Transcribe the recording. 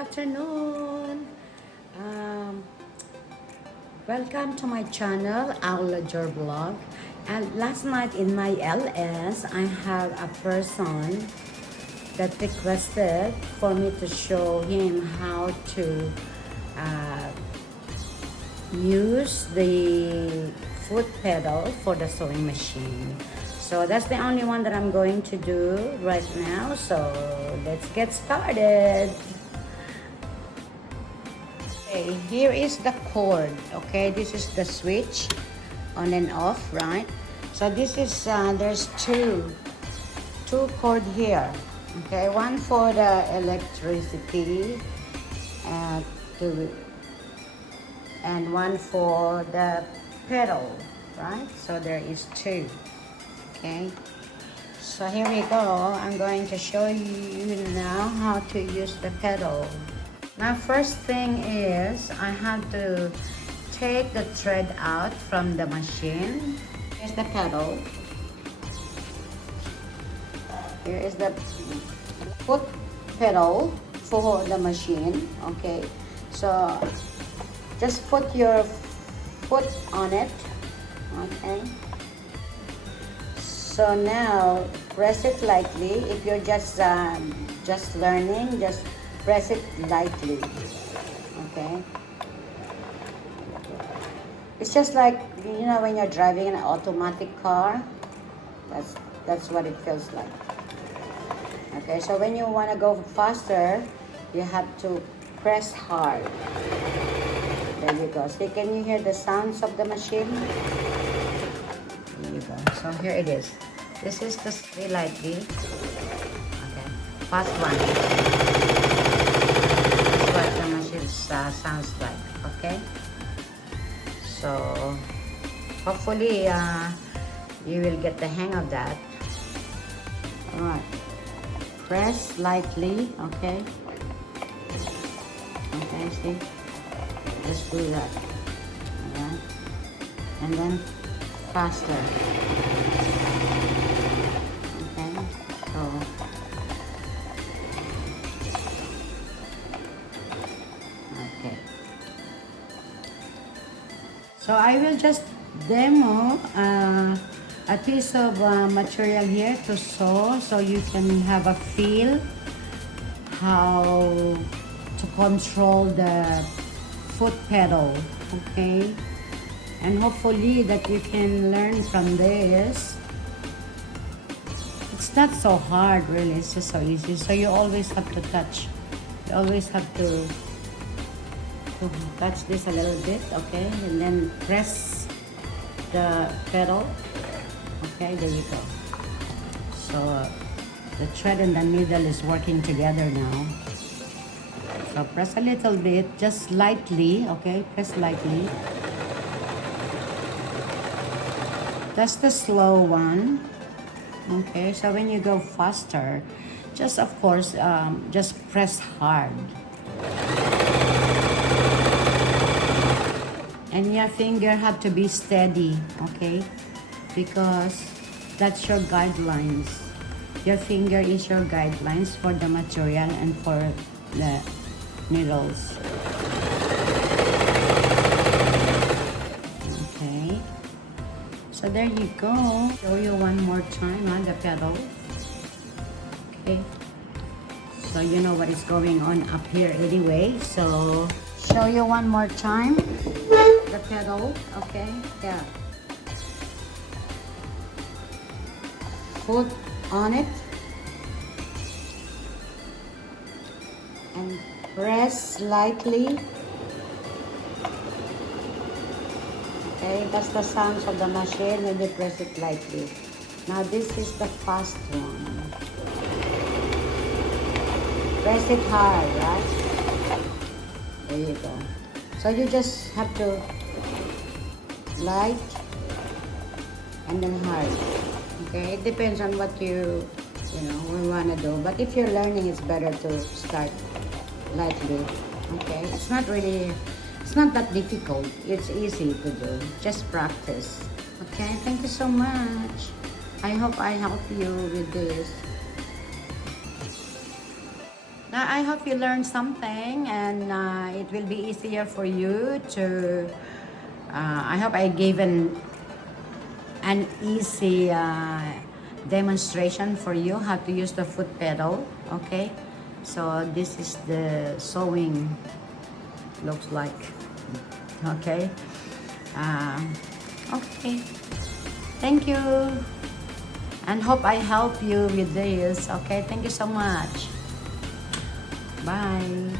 afternoon. Um, Welcome to my channel, AW-LAJOR vlog. And last night in my LS, I have a person that requested for me to show him how to use the foot pedal for the sewing machine. So that's the only one that I'm going to do right now. So let's get started. Okay, here is the cord. Okay, this is the switch on and off, right? So this is there's two cord here. Okay, one for the electricity and one for the pedal, right? So there is two. Okay, so here we go. I'm going to show you now how to use the pedal. Now, first thing is I have to take the thread out from the machine. Here's the pedal. Here is the foot pedal for the machine. Okay, so just put your foot on it. Okay, so now press it lightly. If you're just learning, just press it lightly. Okay, it's just like, you know, when you're driving an automatic car, that's what it feels like. Okay, so when you want to go faster, you have to press hard. There you go. See, can you hear the sounds of the machine? There you go. So here it is. This is the very lightly. Okay, fast one. What the machine sounds like. Okay, so hopefully you will get the hang of that. All right, press lightly. Okay, see, just do that. All right, and then faster. Okay, so so I will just demo a piece of material here to sew, so you can have a feel how to control the foot pedal. Okay, and hopefully that you can learn from this. It's not so hard really, it's just so easy. So you always have to touch, you always have to touch this a little bit. Okay, and then press the pedal. Okay, there you go. So the thread and the needle is working together now. So press a little bit, just lightly. Okay, press lightly. That's the slow one. Okay, so when you go faster, just of course just press hard. And your finger have to be steady, okay? Because that's your guidelines. Your finger is your guidelines for the material and for the needles. Okay. So there you go. Show you one more time, the pedal. Okay. So you know what is going on up here anyway. So show you one more time. The pedal, okay, yeah. Foot on it and press lightly. Okay, that's the sounds of the machine when you press it lightly. Now this is the fast one. Press it hard, right? There you go. So you just have to light and then hard. Okay, it depends on what you want to do. But if you're learning, it's better to start lightly. Okay, it's not that difficult. It's easy to do. Just practice. Okay, thank you so much. I hope I helped you with this. Now, I hope you learned something, and it will be easier for you to. I hope I gave an easy demonstration for you how to use the foot pedal. Okay, so this is the sewing looks like. Okay, okay. Thank you, and hope I help you with this. Okay, thank you so much. Bye.